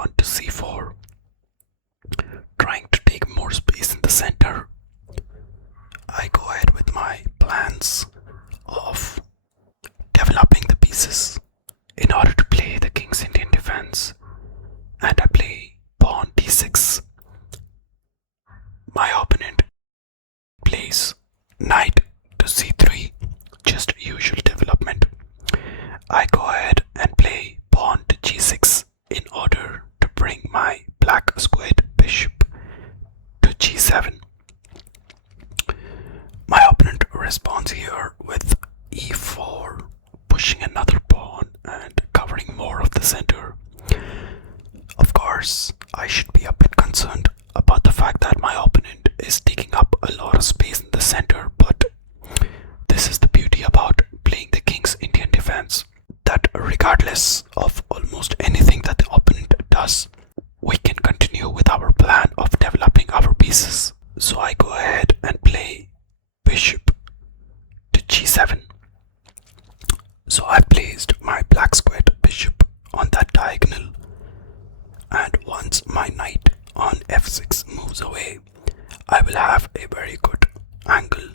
pawn to c4, trying to take more space in the center. I go ahead with my plans of developing the pieces in order to play the king's Indian defense, and I play pawn d6. My opponent plays knight to c3, just usual development. I go ahead and play pawn to g6 in order to bring my black squared bishop to g7. My opponent responds here with e4, pushing another pawn and covering more of the center. Of course, I should be a bit concerned about the fact that my opponent is taking up a lot of space in the center, but this is the beauty about playing the king's Indian defense, that regardless of almost anything that the opponent does, we can continue with our plan of developing our pieces. So I go ahead and play bishop to g7. So I placed my black squared bishop on that diagonal, and once my knight on f6 moves away, I will have a very good angle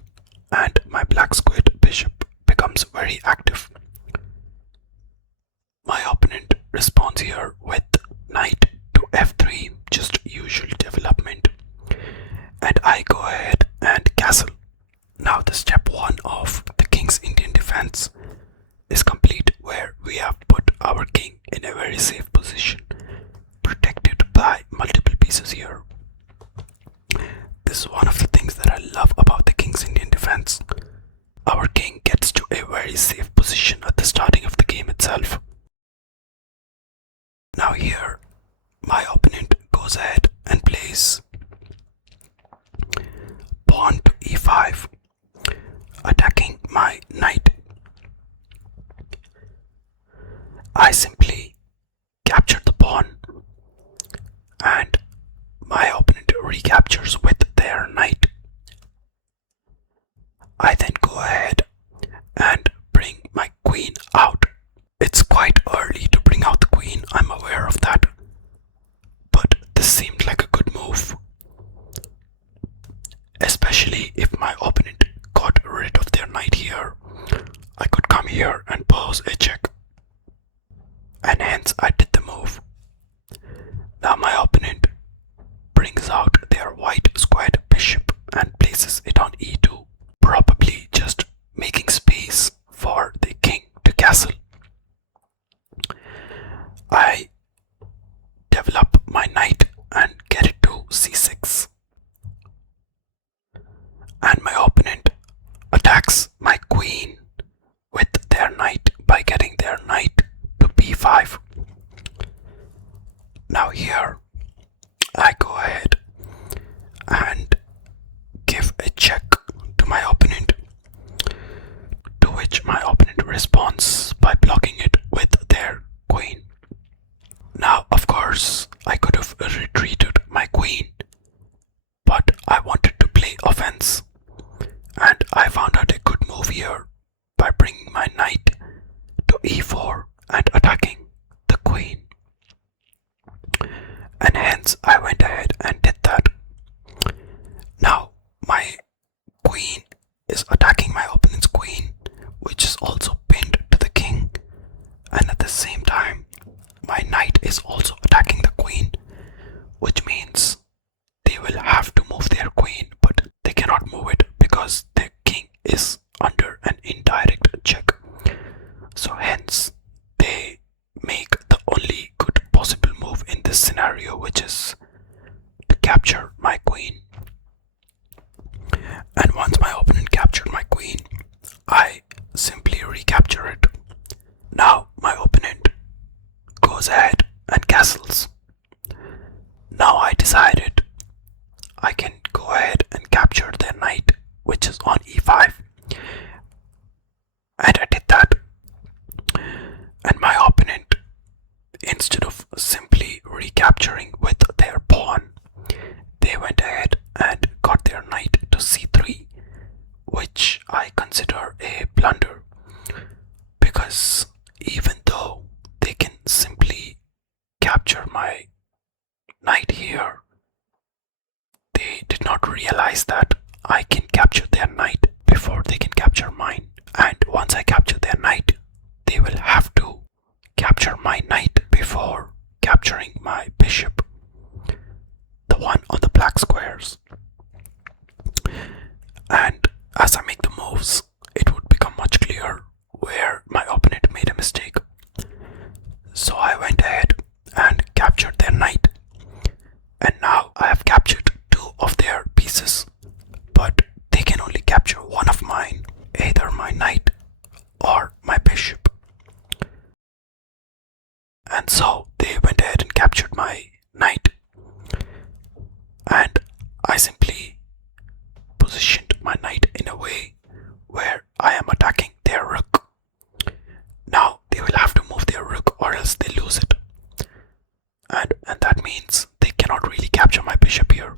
and my black squared bishop becomes very active. My opponent responds here with knight to f3, just usual development, and I go ahead and castle. Now the step 1 of the king's Indian defense is complete, where we have put our king in a very safe position, protected by multiple pieces here. This is one of the things that I love about the king's Indian defense. Our king gets to a very safe position at the starting of the game itself. Now here, my opponent goes ahead and plays pawn to e5, attacking my knight. I simply capture the pawn, and my opponent recaptures with their knight. I then go ahead and bring my queen out. It's quite early to bring out the queen, I'm aware of that, but this seemed like a good move, especially if my opponent got rid of their knight here. I could come here and pose a check, and hence I did the move. Now my opponent brings out their white squared bishop and places it on e2, probably just making space for the king to castle. I develop my knight and get it to c6, and my opponent attacks my queen with their knight by getting their knight to b5. Now here, I go ahead and give a check to my opponent, to which my opponent responds by blocking it with their queen. Now, of course, I could have retreated my queen, but I wanted to play offense, and I found out a good move here by bringing my knight to e4 and attacking the queen. And hence I went ahead and did that. Now my queen is attacking my opponent's queen, which is also pinned to the king, and at the same time my knight is also attacking the queen, which means they will have to move their queen, but they cannot move it because their king is under an indirect check. So hence they make the only good possible move in this scenario, which is to capture my queen. And once my opponent captured my queen, I simply recapture it. Now my opponent goes ahead and castles. Now I decided I can go ahead and capture their knight, which is on e5, and I did that. And my opponent, instead of simply recapturing with their pawn, they went ahead and got their knight to c3, which I consider a blunder, because even though they can simply capture my realized that I can capture their knight before they can capture mine. And once I capture their knight, they will have to capture my knight before capturing my bishop, the one on the black squares. And as I make the moves, it would become much clearer where my opponent made a mistake. So I went ahead and captured their knight. And now I have captured two of their pieces, but they can only capture one of mine, either my knight or my bishop. And so they went ahead and captured my knight, and I simply positioned my knight in a way where I am attacking their rook. Now they will have to move their rook or else they lose it. And that means they cannot really capture my bishop here.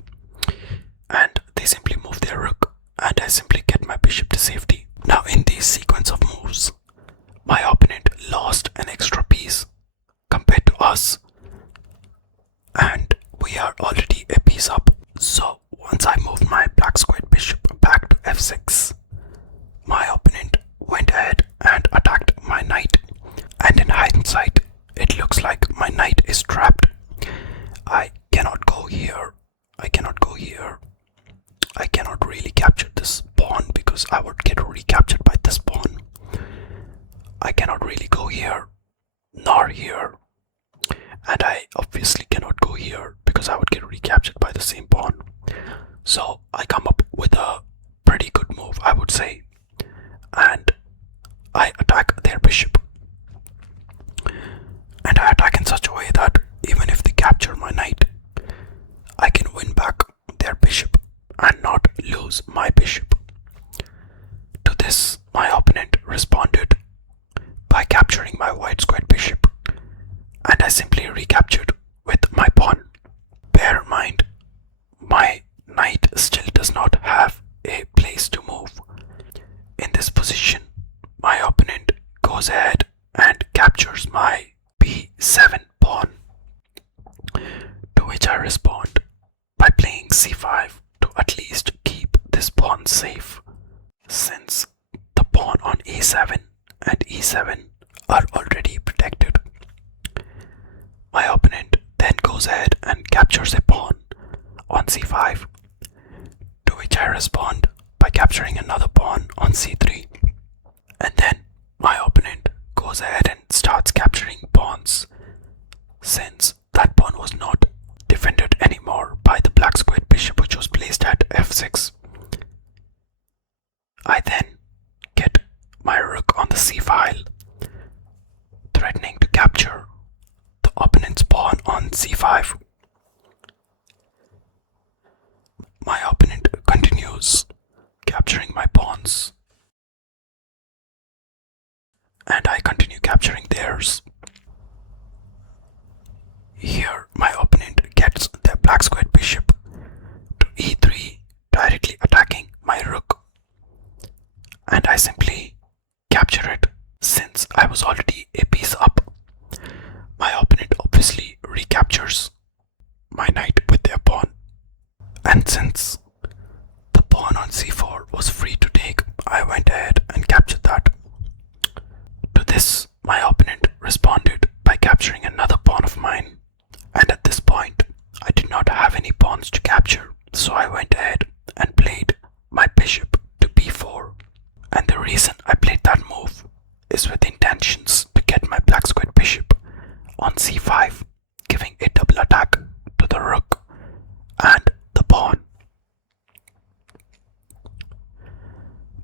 And they simply move their rook, and I simply get my bishop to safety. Now in this sequence of moves, my opponent lost an extra piece compared to us, and we are already a piece up. So once I moved my black squared bishop back to f6, my opponent went ahead and attacked my knight, and in hindsight it looks like my knight is trapped. I cannot go here, I cannot go here, I cannot really capture this pawn because I would get recaptured by this pawn. I cannot really go here nor here, and I obviously cannot go here because I would get recaptured by the same pawn. So I come up with a pretty good move, I would say, and I attack their bishop. And I attack in such a way that even if they capture my knight, I can win back their bishop and not lose my bishop. To this, my opponent responded by capturing my white squared bishop, and I simply recaptured with my pawn. Bear in mind, my knight still does not have a place to move. In this position, my opponent goes ahead and captures my b7 pawn, to which I respond by playing c5 to at least keep this pawn safe, since the pawn on a7 and e7 are already protected. My opponent then goes ahead and captures a pawn on c5, to which I respond by capturing another pawn on c3. And then my opponent goes ahead and starts capturing pawns, since that pawn was not defended anymore by the black squared bishop which was placed at f6. I then get my rook on the c file, threatening to capture the opponent's pawn on c5. My opponent continues capturing my pawns, and I continue capturing theirs. Here, my opponent gets their black squared bishop to e3, directly attacking my rook, and I simply capture it since I was already a piece up. My opponent obviously recaptures my knight with their pawn, and since the pawn on c4 was free to take, I went ahead and captured that. To this, my opponent responded by capturing another pawn of mine, and at this point I did not have any pawns to capture, so I went ahead and played my bishop to b4. And the reason I played that move is with intentions to get my black squared bishop on c5, giving a double attack to the rook and the pawn.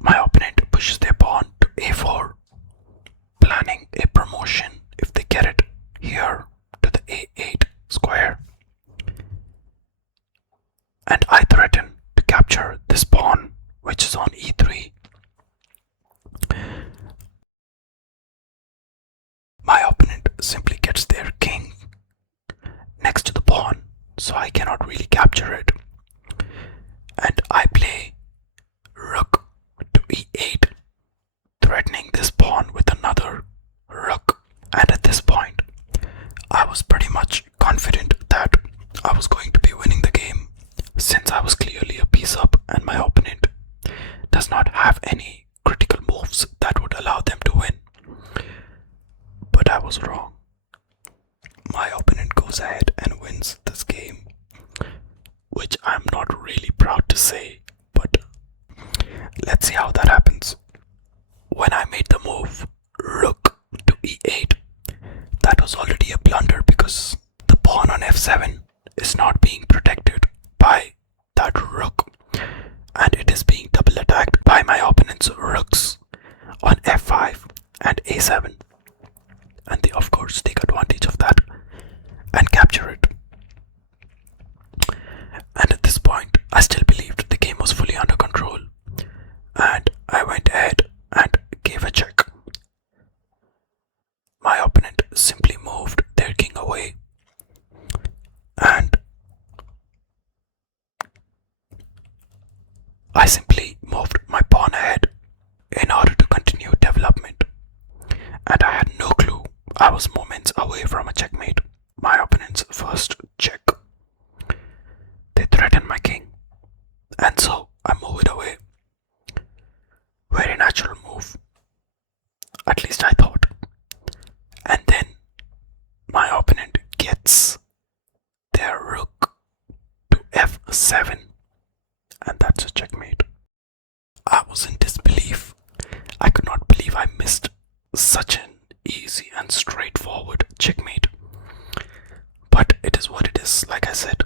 My opponent pushes their pawn to a4, planning a promotion if they get it here to the a8 square. And I threaten to capture this pawn which is on e3. My opponent simply gets their king next to the pawn, so I cannot really capture it. And I play rook to e8, threatening this pawn with another rook. And at this point, I was pretty much confident that I was going to be winning the game, since I was clearly a piece ahead and wins this game, which I'm not really proud to say, but let's see how that happens. When I made the move rook to e8, that was already a blunder because the pawn on f7 is not being protected by that rook, and it is being double attacked by my opponent's rooks on f5 and a7, and they of course take advantage of that and capture it. And at this point I still believed the game was fully under control, and I went ahead and gave a check. My opponent simply moved their king away, and I simply moved my pawn ahead in order to continue development, and I had no clue I was moments away from a checkmate. My opponent's first check. They threatened my king, and so I move it away. Very natural move, at least I thought. And then my opponent gets their rook to f7, and that's a checkmate. I was in disbelief. I could not believe I missed such an easy and straightforward checkmate. But it is what it is. Like I said,